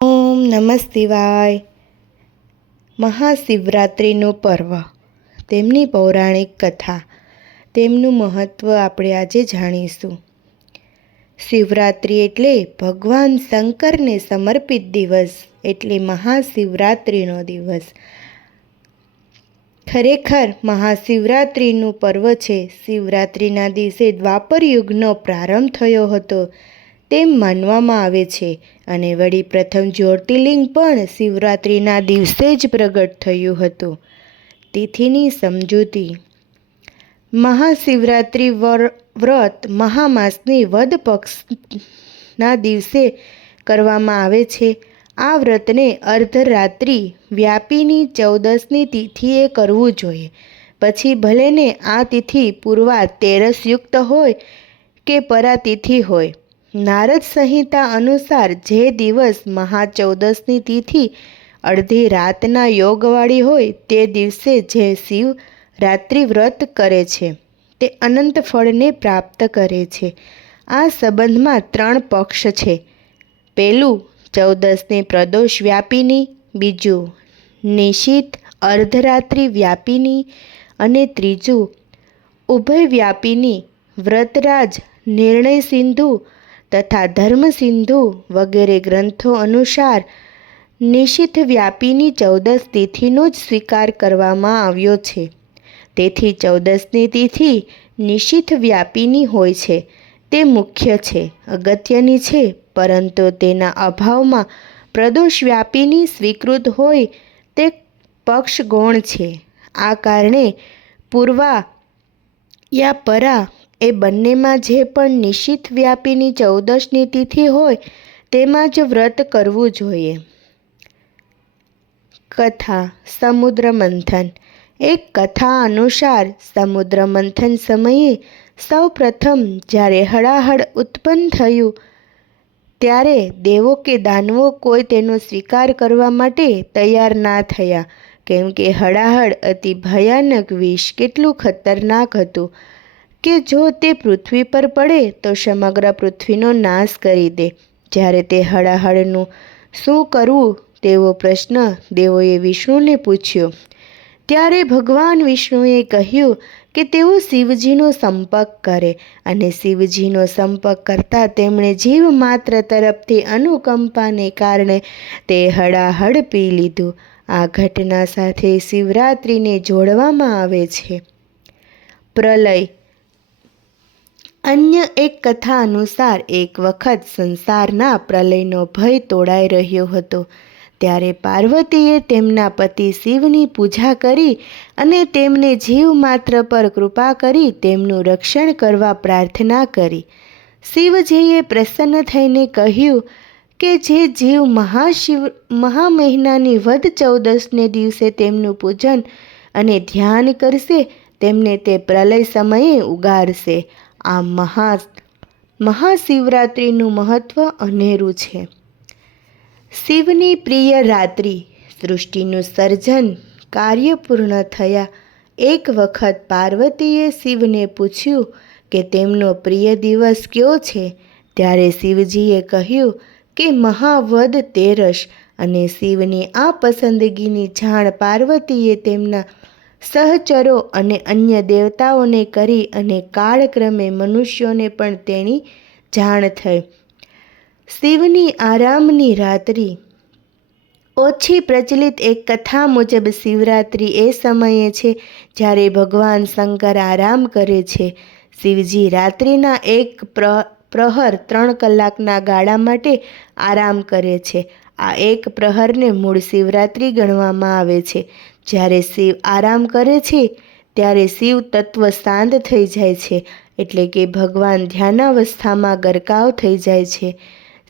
ઓમ નમઃ શિવાય. મહાશિવરાત્રિનું પર્વ, તેમની પૌરાણિક કથા, તેમનું મહત્ત્વ આપણે આજે જાણીશું. શિવરાત્રિ એટલે ભગવાન શંકરને સમર્પિત દિવસ, એટલે મહાશિવરાત્રિનો દિવસ. ખરેખર મહાશિવરાત્રિનું પર્વ છે. શિવરાત્રિના દિવસે દ્વાપર યુગનો પ્રારંભ થયો હતો તેમ માનવામાં આવે છે અને વળી પ્રથમ જ્યોતિર્લિંગ પણ શિવરાત્રિના દિવસે જ પ્રગટ થયું હતું. તિથિની સમજૂતી. મહાશિવરાત્રિ વ્રત મહામાસની વદ પક્ષના દિવસે કરવામાં આવે છે. આ વ્રતને અર્ધરાત્રિ વ્યાપીની 14મી તિથિએ કરવું જોઈએ. પછી ભલેને આ તિથિ પૂર્વા તેરસયુક્ત હોય કે પરાતિથિ હોય. નારદ સંહિતા અનુસાર જે દિવસ મહા14મી તિથિ અડધી રાતના યોગવાળી હોય તે દિવસે જે શિવ રાત્રિ વ્રત કરે છે તે અનંત ફળને પ્રાપ્ત કરે છે. આ સંબંધમાં 3 પક્ષ છે. પહેલું 14મી પ્રદોષ વ્યાપિની, બીજું નિશિત અર્ધરાત્રિ વ્યાપિની અને ત્રીજું ઉભય વ્યાપિની. વ્રતરાજ નિર્ણય સિંધુ તથા ધર્મ સિંધુ વગેરે ગ્રંથો અનુસાર નિશિત વ્યાપિની 14 તિથિનો જ સ્વીકાર કરવામાં આવ્યો છે. તેથી 14મી તિથિ નિશિત વ્યાપિની હોય છે તે મુખ્ય છે, અગત્યની છે, પરંતુ તેના અભાવમાં પ્રદોષ વ્યાપિની સ્વીકૃત હોય તે પક્ષ ગૌણ છે. આ કારણે પૂર્વા યા પરા એ બંનેમાં જે પણ નિશિત વ્યાપિની 14મી તિથિ હોય તેમાં જ વ્રત કરવું જોઈએ. કથા. સમુદ્ર મંથન. એક કથા અનુસાર સમુદ્ર મંથન સમયે સૌ પ્રથમ જ્યારે હળાહળ ઉત્પન્ન થયું ત્યારે દેવો કે દાનવો કોઈ તેનો સ્વીકાર કરવા માટે તૈયાર ના થયા, કેમ કે હળાહળ અતિ ભયાનક વિષ કેટલું ખતરનાક હતું કે જો તે પૃથ્વી પર પડે તો સમગ્ર પૃથ્વીનો નાશ કરી દે. જ્યારે તે હળાહળનું શું કરવું તેવો પ્રશ્ન દેવોએ વિષ્ણુને પૂછ્યો ત્યારે ભગવાન વિષ્ણુએ કહ્યું કે તેઓ શિવજીનો સંપર્ક કરે, અને શિવજીનો સંપર્ક કરતા તેમણે જીવ માત્ર તરફથી અનુકંપાને કારણે તે હળાહળ પી લીધું. આ ઘટના સાથે શિવરાત્રિને જોડવામાં આવે છે. પ્રલય. અન્ય એક કથા અનુસાર એક વખત સંસારના પ્રલયનો ભય તોળાઈ રહ્યો હતો ત્યારે પાર્વતીએ તેમના પતિ શિવની પૂજા કરી અને તેમને જીવ માત્ર પર કૃપા કરી તેમનું રક્ષણ કરવા પ્રાર્થના કરી. શિવજીએ પ્રસન્ન થઈને કહ્યું કે જે જીવ મહા મહિનાની વદ 14ને દિવસે તેમનું પૂજન અને ધ્યાન કરશે તેમને તે પ્રલય સમયે ઉગારશે. આ મહાશિવરાત્રિનું મહત્વ અનેરું છે. શિવની પ્રિય રાત્રિ. સૃષ્ટિનું સર્જન કાર્ય પૂર્ણ થયા એક વખત પાર્વતીએ શિવને પૂછ્યું કે તેમનો પ્રિય દિવસ કયો છે. ત્યારે શિવજીએ કહ્યું કે મહાવદ તેરસ, અને શિવની આ પસંદગીની જાણ પાર્વતીએ તેમના સહચરો અને અન્ય દેવતાઓને કરી અને કાળક્રમે મનુષ્યોને પણ તેની જાણ થઈ. શિવની આરામની રાત્રિ. ઓછી પ્રચલિત એક કથા મુજબ શિવરાત્રિ એ સમયે છે જ્યારે ભગવાન શંકર આરામ કરે છે. શિવજી રાત્રિના એક પ્રહર 3 કલાકના ગાળા માટે આરામ કરે છે. આ એક પ્રહરને મૂળ શિવરાત્રિ ગણવામાં આવે છે. જ્યારે શિવ આરામ કરે છે ત્યારે શિવ તત્વ શાંત થઈ જાય છે, એટલે કે ભગવાન ધ્યાનાવસ્થામાં ગરકાવ થઈ જાય છે.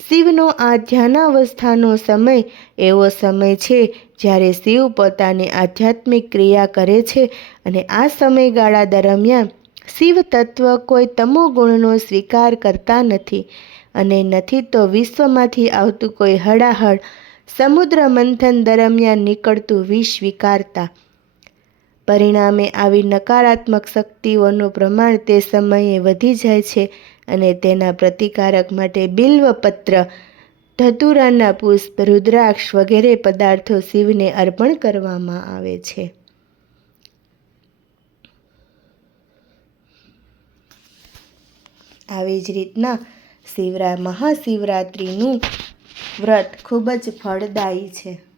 શિવનો આ ધ્યાનાવસ્થાનો સમય એવો સમય છે જ્યારે શિવ પોતાની આધ્યાત્મિક ક્રિયા કરે છે, અને આ સમયગાળા દરમિયાન શિવ તત્વ કોઈ તમોગુણનો સ્વીકાર કરતા નથી, અને નથી તો વિશ્વમાંથી આવતું કોઈ હળાહળ સમુદ્ર મંથન દરમિયાન નીકળતું વિષ સ્વીકારતા. પરિણામે આવી નકારાત્મક શક્તિઓનું પ્રમાણ તે સમયે વધી જાય છે અને તેના પ્રતિકારક માટે બિલ્વપત્ર ધતુરાના પુષ્પ, રુદ્રાક્ષ વગેરે પદાર્થો શિવને અર્પણ કરવામાં આવે છે. આવી જ રીતના મહાશિવરાત્રિનું વ્રત ખૂબ જ ફળદાયી છે.